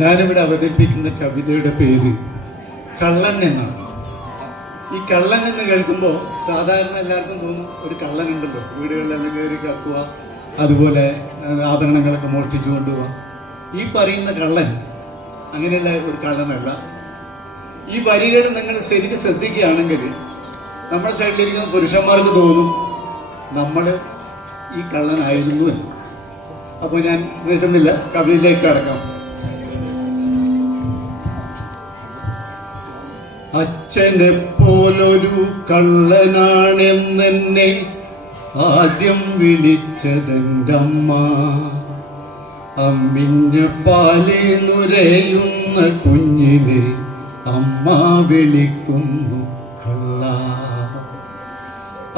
ഞാനിവിടെ അവതരിപ്പിക്കുന്ന കവിതയുടെ പേര് കള്ളൻ എന്നാണ്. ഈ കള്ളൻ എന്ന് കേൾക്കുമ്പോൾ സാധാരണ എല്ലാവർക്കും തോന്നും ഒരു കള്ളൻ ഉണ്ടല്ലോ, വീടുകളിലെല്ലാം കയറി കക്കുക, അതുപോലെ ആഭരണങ്ങളൊക്കെ മോഷ്ടിച്ചു കൊണ്ടുപോവാം. ഈ പറയുന്ന കള്ളൻ അങ്ങനെയുള്ള ഒരു കള്ളനല്ല. ഈ വരികൾ നിങ്ങൾ ശരിക്കും ശ്രദ്ധിക്കുകയാണെങ്കിൽ നമ്മുടെ സൈഡിലിരിക്കുന്ന പുരുഷന്മാർക്ക് തോന്നും നമ്മൾ ഈ കള്ളനായിരുന്നു എന്ന്. അപ്പോൾ ഞാൻ നീട്ടുന്നില്ല, കവിതയിലേക്ക് കടക്കാം. അച്ഛനെ പോലൊരു കള്ളനാണെന്നെന്നെ ആദ്യം വിളിച്ചതെൻ്റെ അമ്മ. അമ്മിഞ്ഞ പാല് നുരയുന്ന കുഞ്ഞിനെ അമ്മ വിളിക്കുന്നു കള്ള.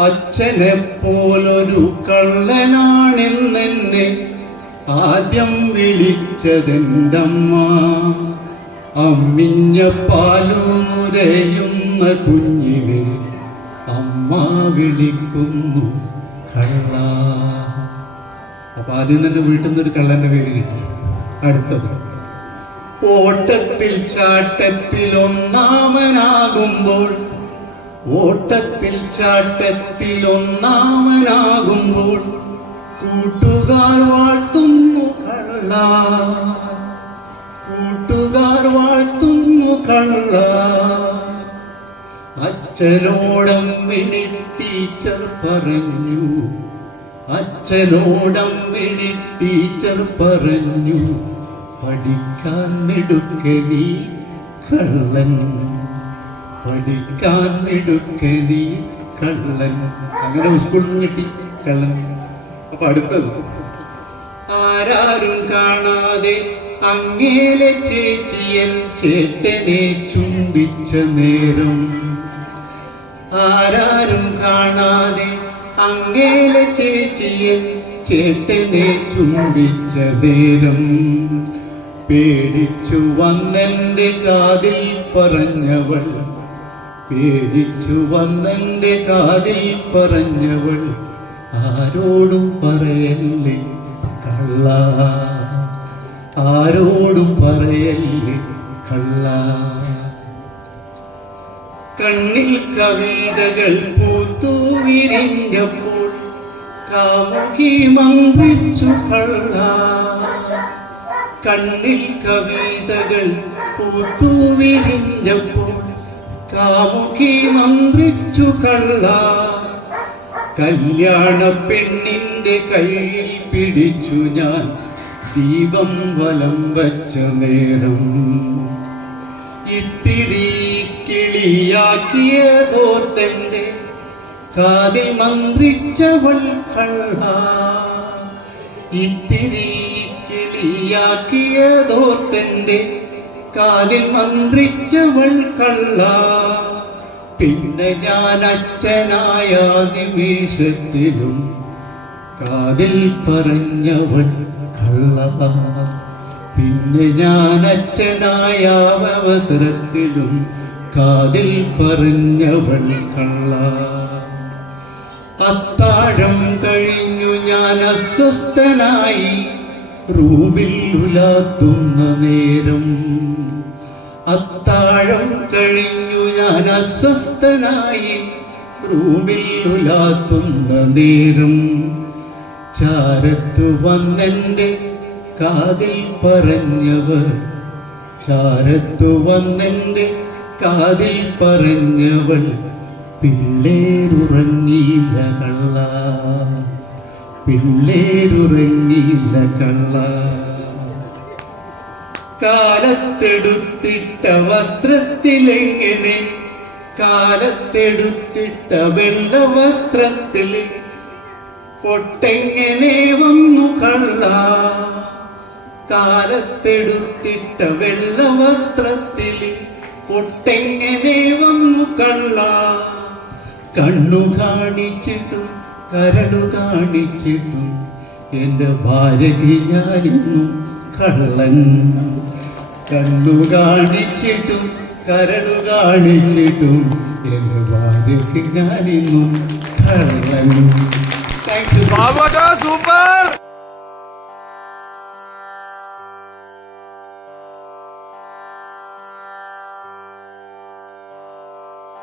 അച്ഛനെ പോലൊരു കള്ളനാണെന്നെന്നെ ആദ്യം വിളിച്ചതെൻ്റെ അമ്മ. അമ്മിഞ്ഞ പാലു നുരയുന്ന കുഞ്ഞിനെ അമ്മ വിളിക്കുന്നു കള്ള. അപ്പൊ ആദ്യം തന്നെ വീട്ടിൽ നിന്നൊരു കള്ളന്റെ പേര് കിട്ടി. അടുത്തത്, ഓട്ടത്തിൽ ചാട്ടത്തിൽ ഒന്നാമനാകുമ്പോൾ, ഓട്ടത്തിൽ ചാട്ടത്തിൽ ഒന്നാമനാകുമ്പോൾ കൂട്ടുകാർ വാഴ്ത്തുന്നു കള്ള. കൂട്ടുകാർ വാഴ്ത്തുന്നു കള്ള. അച്ഛനോടമ്മിണി ടീച്ചർ പറഞ്ഞു, അച്ഛനോടമ്മിണി ടീച്ചർ പറഞ്ഞു, പഠിക്കാൻ മിടുക്കനീ കള്ളൻ, പഠിക്കാൻ മിടുക്കനീ കള്ളൻ. അങ്ങനെ സ്കൂളിൽ നിന്ന് കിട്ടി കള്ളൻ. അപ്പൊ അടുത്തത്, ആരാരും കാണാതെ അങ്ങേലെ ചേച്ചിയൻ ചേട്ടനെ ചുംബിച്ച നേരം. ആരാരും കാണാതെ അങ്ങേലെ ചേച്ചിയൻ ചേട്ടനെ ചുംബിച്ച നേരം. പേടിച്ചു വന്നെൻ്റെ കാതിൽ പറഞ്ഞവൾ, പേടിച്ചു വന്നെൻ്റെ കാതിൽ പറഞ്ഞവൾ, ആരോടും പറയല്ലേ കള്ള, ആരോടും പറയല്ലേ കള്ള. കണ്ണിൽ കവിതകൾ പൂത്തു വിരിഞ്ഞപ്പോൾ കാമുകി മന്ത്രിച്ചു കള്ള. കണ്ണിൽ കവിതകൾ പൂത്തു വിരിഞ്ഞപ്പോൾ കാമുകി മന്ത്രിച്ചു കള്ള. കല്യാണ പെണ്ണിന്റെ കയ്യിൽ പിടിച്ചു ഞാൻ ദീപം വലം വച്ച നേരം. ഇത്തിരി കിളിയാക്കിയതോർത്തെന്റെ കാതിൽ മന്ത്രിച്ചവൾ കള്ള. ഇത്തിരി കിളിയാക്കിയതോർത്തെന്റെ കാതിൽ മന്ത്രിച്ചവൾ കള്ള. പിന്നെ ഞാൻ അച്ഛനായ നിമിഷത്തിലും കാതിൽ പറഞ്ഞവൾ കള്ള. പിന്നെ ഞാൻ അച്ഛനായ അവസരത്തിലും കാതിൽ പറഞ്ഞവൾ കള്ള. അത്താഴം കഴിഞ്ഞു ഞാൻ അസ്വസ്ഥനായി റൂമിൽ ഉലാത്തുന്ന നേരം. അത്താഴം കഴിഞ്ഞു ഞാൻ അസ്വസ്ഥനായി റൂമിൽ ഉലാത്തുന്ന നേരം. ചാരത്തു വന്നെൻ്റെ കാതിൽ പറഞ്ഞവർ, ചാരത്തു വന്നെൻ്റെ കാതിൽ പറഞ്ഞവൾ, പിള്ളേരുറങ്ങിയില്ല കള്ള, പിള്ളേരുറങ്ങിയില്ല കള്ള. കാലത്തെടുത്തിട്ട വസ്ത്രത്തിലെങ്ങനെ, കാലത്തെടുത്തിട്ട വെള്ള വസ്ത്രത്തിൽ പൊട്ടെങ്ങനെ വന്നു കള്ള. കാലത്തെടുത്തിട്ട വെള്ള വസ്ത്രത്തിൽ പൊട്ടെങ്ങനെ വന്നു കള്ള. കണ്ണു കാണിച്ചിട്ടും കരടു കാണിച്ചിട്ടും എൻ്റെ ഭാര്യയ്ക്ക് ഞാനിന്നു കള്ളൻ. കണ്ണു കാണിച്ചിട്ടും കരടു കാണിച്ചിട്ടും എൻ്റെ ഭാര്യയ്ക്ക് ഞാനിന്നു കള്ളൻ. Thank you. സൂപ്പർ.